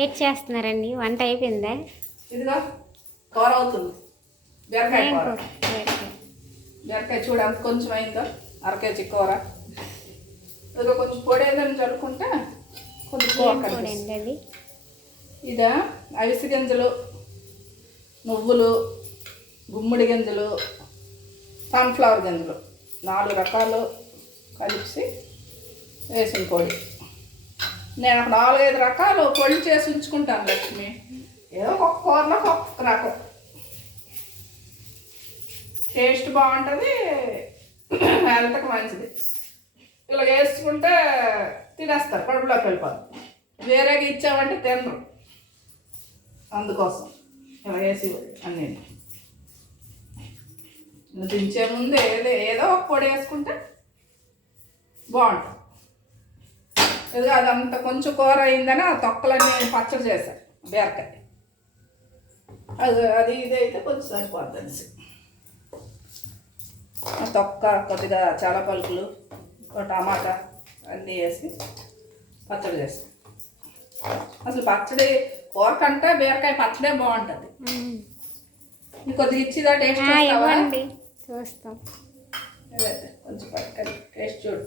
ఏం చేస్తున్నారండి? వంట అయిపోయిందా? ఇదిగో కూర అవుతుంది. బీరకాయ ఏం కూర. కూర? బీరకాయ. బీరకాయ చూడ అంత కొంచెం అయిందో, అరకేజీ కూర. ఇదిగో కొంచెం పొడి ఏదైనా చల్లుకుంటే కొంచెం కూర ఏం పొడి అండి కనిపిస్తుంది. అది? ఇదా అవిసె గింజలు, నువ్వులు, గుమ్మడి గింజలు, సన్ఫ్లవర్ గింజలు 4 రకాలు కలిపి వేసిన పొడి. నేను ఒక 4-5 రకాలు పొడి చేసి ఉంచుకుంటాను లక్ష్మి. ఏదో ఒక కూరలో ఒక్కొక్క రకం టేస్ట్ బాగుంటుంది, హెల్త్కి మంచిది. ఇలా వేసుకుంటే తినేస్తారు, కడుపులోకి వెళ్ళిపోతుంది. వేరేగా ఇచ్చామంటే తినరు, అందుకోసం ఇలా వేసి అన్నీ. దించే ముందు ఏదో ఒక పొడి వేసుకుంటే బాగుంటుంది. ఇది అదంతా కొంచెం కూర అయిందని ఆ తొక్కలన్నీ పచ్చడి చేశాను. బీరకాయ అది ఇది అయితే కొంచెం సరిపోద్ది. ఆ తొక్క కొద్దిగా చాలా పలుకులు, టమాటా అన్నీ వేసి పచ్చడి చేస్తాను. అసలు పచ్చడి కూర కంటే బీరకాయ పచ్చడే బాగుంటుంది. కొద్దిగా ఇచ్చిదా టేస్ట్ ఇవ్వండి, చూస్తాం. కొంచెం పచ్చడి టేస్ట్ చూడు.